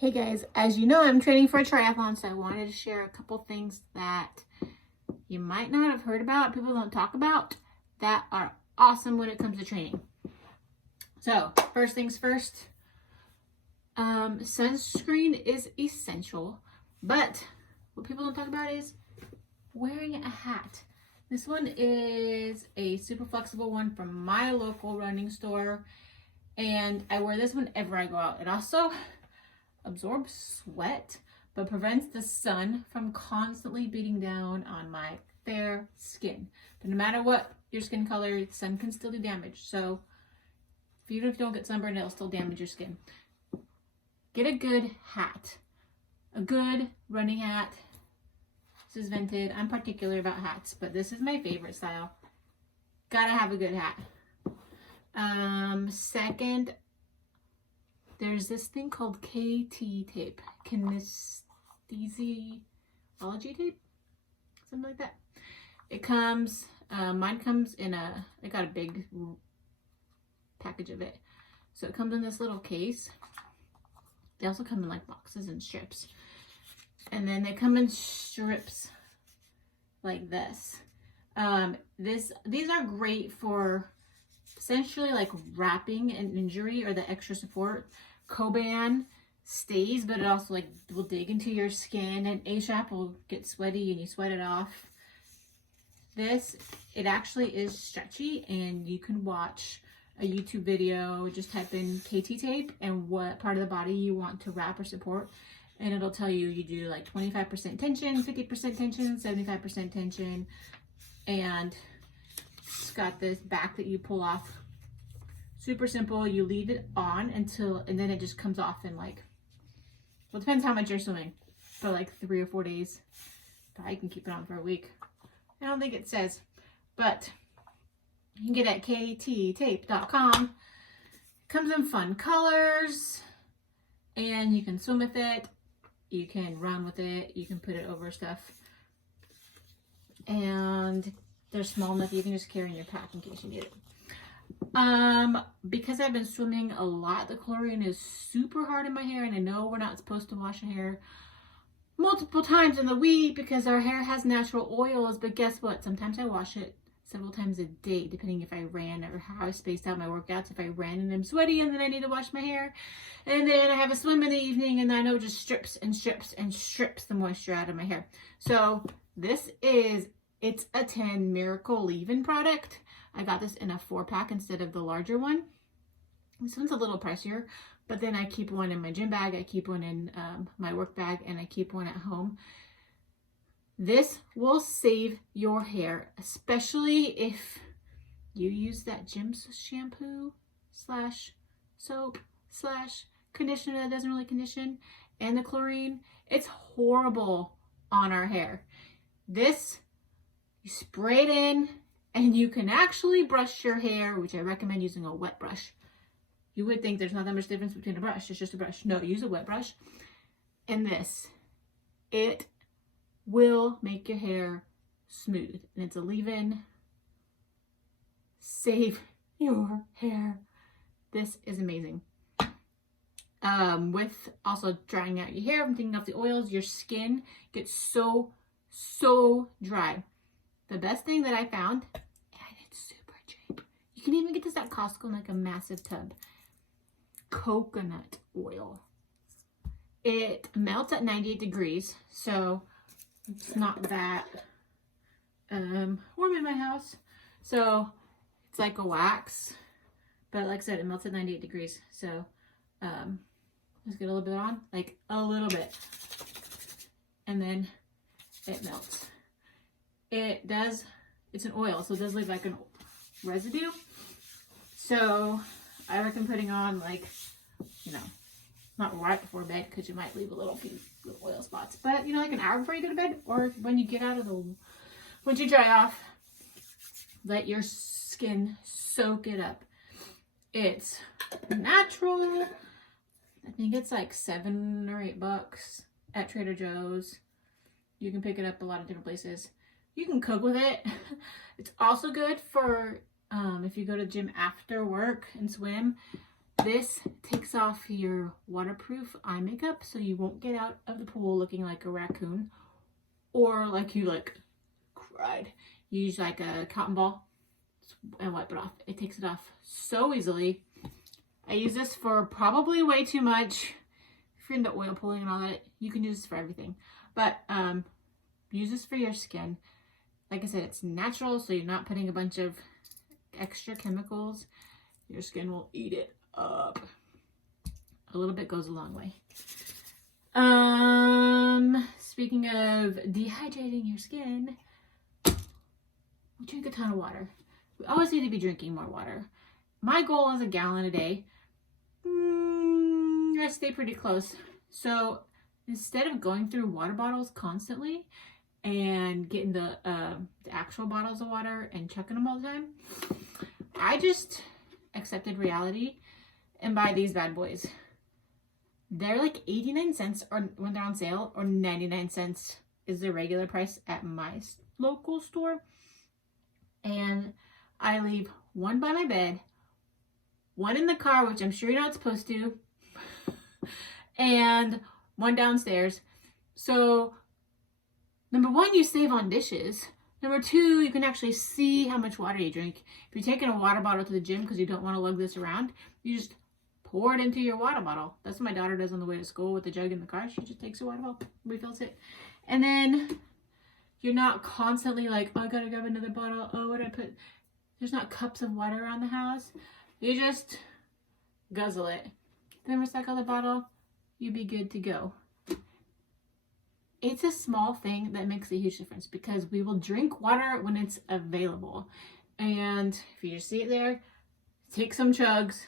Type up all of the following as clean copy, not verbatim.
Hey guys, as you know, I'm training for a triathlon, so I wanted to share a couple things that you might not have heard about, people don't talk about, that are awesome when it comes to training. So, first things first, sunscreen is essential, but what people don't talk about is wearing a hat. This one is a super flexible one from my local running store, and I wear this whenever I go out. It also absorbs sweat, but prevents the sun from constantly beating down on my fair skin. But no matter what your skin color, the sun can still do damage. So even if you don't get sunburned, it'll still damage your skin. Get a good hat, a good running hat. This is vented. I'm particular about hats, but this is my favorite style. Gotta have a good hat. Second, there's this thing called KT tape, kinesthesiology tape, something like that. It comes, mine comes in I got a big package of it. So it comes in this little case. They also come in like boxes and strips. And then they come in strips like this. These are great for essentially like wrapping an injury or the extra support. Coban stays, but it also like will dig into your skin, and A-strap will get sweaty and you sweat it off. This, it actually is stretchy, and you can watch a YouTube video, just type in KT tape and what part of the body you want to wrap or support, and it'll tell you do like 25% tension, 50% tension, 75% tension, and it's got this back that you pull off. Super simple. You leave it on and then it just comes off in like, well, it depends how much you're swimming, for like 3 or 4 days. But I can keep it on for a week. I don't think it says, but you can get it at kttape.com. It comes in fun colors, and you can swim with it. You can run with it. You can put it over stuff. And they're small enough you can just carry in your pack in case you need it. Because I've been swimming a lot, the chlorine is super hard in my hair, and I know we're not supposed to wash our hair multiple times in the week because our hair has natural oils, but guess what? Sometimes I wash it several times a day, depending if I ran or how I spaced out my workouts. If I ran and I'm sweaty and then I need to wash my hair, and then I have a swim in the evening, and I know it just strips and strips and strips the moisture out of my hair. So it's a 10 Miracle Leave-In product. I got this in a 4-pack instead of the larger one. This one's a little pricier, but then I keep one in my gym bag, I keep one in my work bag, and I keep one at home. This will save your hair, especially if you use that gym shampoo slash soap slash conditioner that doesn't really condition, and the chlorine. It's horrible on our hair. This, you spray it in, and you can actually brush your hair, which I recommend using a wet brush. You would think there's not that much difference between a brush. It's just a brush. No, use a wet brush. And this, it will make your hair smooth. And it's a leave-in. Save your hair. This is amazing. With also drying out your hair from taking off the oils, your skin gets so dry. The best thing that I found, and it's super cheap, you can even get this at Costco in like a massive tub, coconut oil. It melts at 98 degrees, so it's not that warm in my house. So it's like a wax, but like I said, it melts at 98 degrees. So let's get a little bit on, like a little bit, and then it melts. It's an oil, so it does leave like a residue. So I recommend putting on like, not right before bed, because you might leave a little oil spots, but like an hour before you go to bed, or when you get out of once you dry off, let your skin soak it up. It's natural. I think it's like $7 or $8 at Trader Joe's. You can pick it up a lot of different places. You can cook with it. It's also good for if you go to the gym after work and swim. This takes off your waterproof eye makeup so you won't get out of the pool looking like a raccoon or like you like cried. You use like a cotton ball and wipe it off. It takes it off so easily. I use this for probably way too much. If you're into oil pulling and all that, you can use this for everything. But use this for your skin. Like I said, it's natural, so you're not putting a bunch of extra chemicals. Your skin will eat it up. A little bit goes a long way. Speaking of dehydrating your skin, drink a ton of water. We always need to be drinking more water. My goal is a gallon a day. I stay pretty close. So instead of going through water bottles constantly and getting the actual bottles of water and chucking them all the time, I just accepted reality and buy these bad boys. They're like 89 cents or when they're on sale, or 99 cents is the regular price at my local store. And I leave one by my bed, one in the car, which I'm sure you're not supposed to, and one downstairs. So, number one, you save on dishes. Number two, you can actually see how much water you drink. If you're taking a water bottle to the gym because you don't want to lug this around, you just pour it into your water bottle. That's what my daughter does on the way to school with the jug in the car. She just takes a water bottle, refills it. And then you're not constantly like, oh, I gotta grab another bottle. Oh, what did I put? There's not cups of water around the house. You just guzzle it. Then recycle the bottle. You'll be good to go. It's a small thing that makes a huge difference because we will drink water when it's available. And if you just see it there, take some chugs.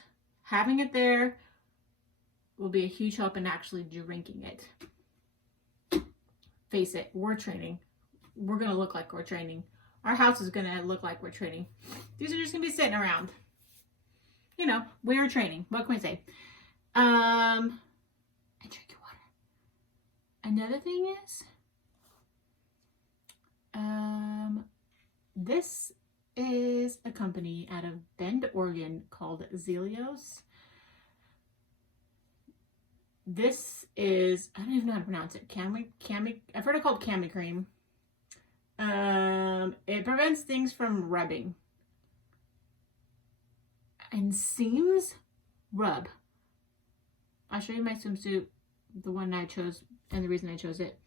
Having it there will be a huge help in actually drinking it. Face it, we're training. We're going to look like we're training. Our house is going to look like we're training. These are just going to be sitting around. You know, we're training. What can we say? And drink your water. Another thing is, this is a company out of Bend, Oregon called Zelios. This is, I don't even know how to pronounce it. I've heard it called cami cream. It prevents things from rubbing. And seams rub. I'll show you my swimsuit, the one I chose, and the reason I chose it.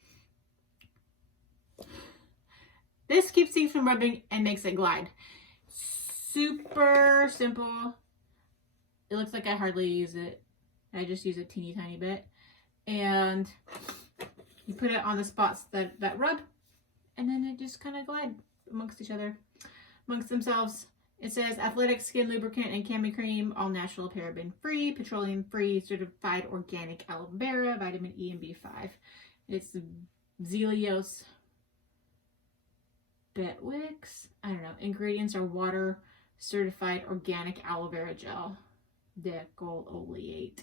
This keeps things from rubbing and makes it glide. Super simple. It looks like I hardly use it. I just use a teeny tiny bit. And you put it on the spots that rub, and then it just kind of glide amongst each other, amongst themselves. It says athletic skin lubricant and cami cream, all natural, paraben free, petroleum free, certified organic aloe vera, vitamin E and B5. It's Zelios Betwix. I don't know. Ingredients are water, certified organic aloe vera gel, decololiate.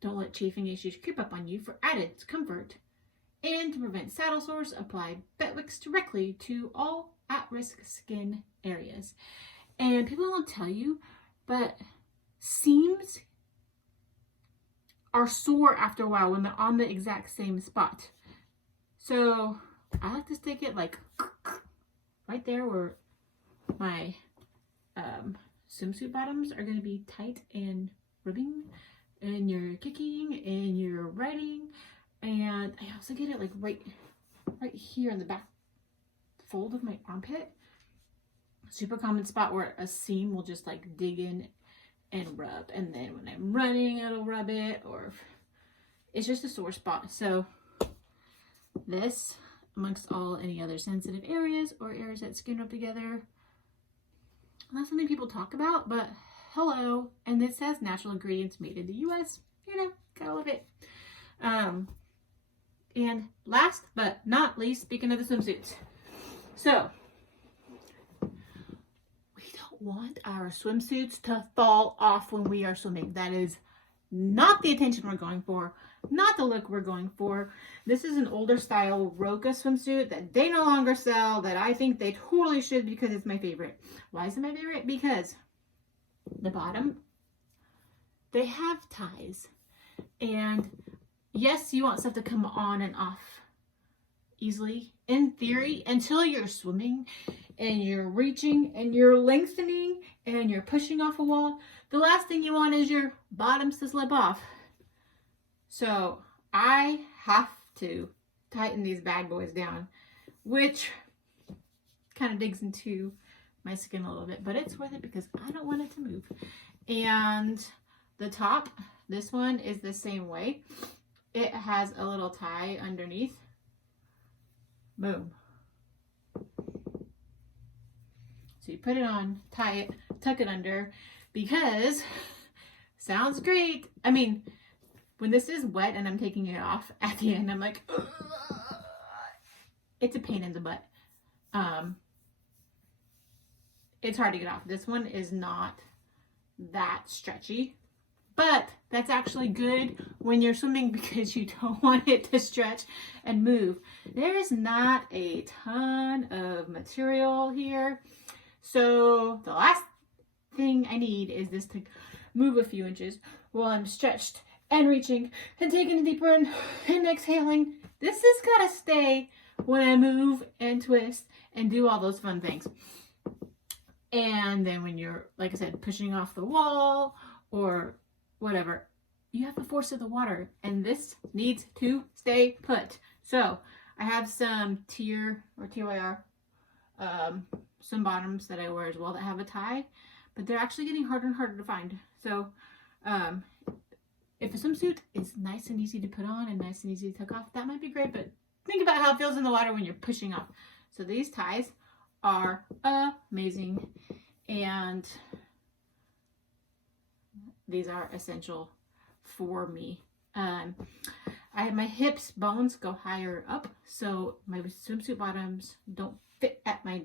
Don't let chafing issues creep up on you. For added comfort and to prevent saddle sores, apply Betwix directly to all at-risk skin areas. And people don't tell you, but seams are sore after a while when they're on the exact same spot. So I like to stick it like right there where my swimsuit bottoms are going to be tight and ribbing, and you're kicking and you're riding. And I also get it like right here in the back fold of my armpit. Super common spot where a seam will just like dig in and rub. And then when I'm running, it'll rub it, or it's just a sore spot. So this, amongst all any other sensitive areas or areas that skin rub together, not something people talk about, but hello. And this has natural ingredients made in the US. You know, gotta love it. And last but not least, speaking of the swimsuits. So, we don't want our swimsuits to fall off when we are swimming. That is not the attention we're going for, not the look we're going for. This is an older style Roka swimsuit that they no longer sell, that I think they totally should because it's my favorite. Why is it my favorite? Because the bottom they have ties. And yes, you want stuff to come on and off easily, in theory, until you're swimming and you're reaching and you're lengthening and you're pushing off a wall. The last thing you want is your bottoms to slip off. So I have to tighten these bad boys down, which kind of digs into my skin a little bit, but it's worth it because I don't want it to move. And the top, this one is the same way. It has a little tie underneath. Boom. So you put it on, tie it, tuck it under, because sounds great. I mean, when this is wet and I'm taking it off at the end, I'm like, ugh. It's a pain in the butt. It's hard to get off. This one is not that stretchy, but that's actually good when you're swimming because you don't want it to stretch and move. There is not a ton of material here. So the last thing I need is this to move a few inches while I'm stretched and reaching and taking a deep breath and exhaling. This has got to stay when I move and twist and do all those fun things. And then when you're, like I said, pushing off the wall or whatever, you have the force of the water, and this needs to stay put. So I have some TYR, some bottoms that I wear as well that have a tie, but they're actually getting harder and harder to find. So if a swimsuit is nice and easy to put on and nice and easy to tuck off, that might be great, but think about how it feels in the water when you're pushing off. So these ties are amazing, and these are essential for me. I have my hips bones go higher up, so my swimsuit bottoms don't fit at my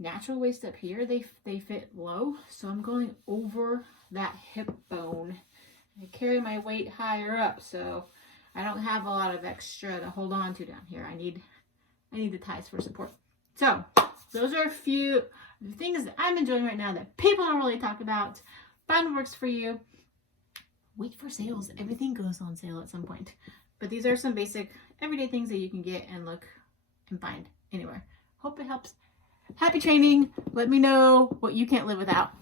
natural waist up here. They fit low, so I'm going over that hip bone. I carry my weight higher up, so I don't have a lot of extra to hold on to down here. I need the ties for support. So those are a few things that I'm enjoying right now that people don't really talk about. Find what works for you. Wait for sales. Everything goes on sale at some point. But these are some basic everyday things that you can get and look and find anywhere. Hope it helps. Happy training. Let me know what you can't live without.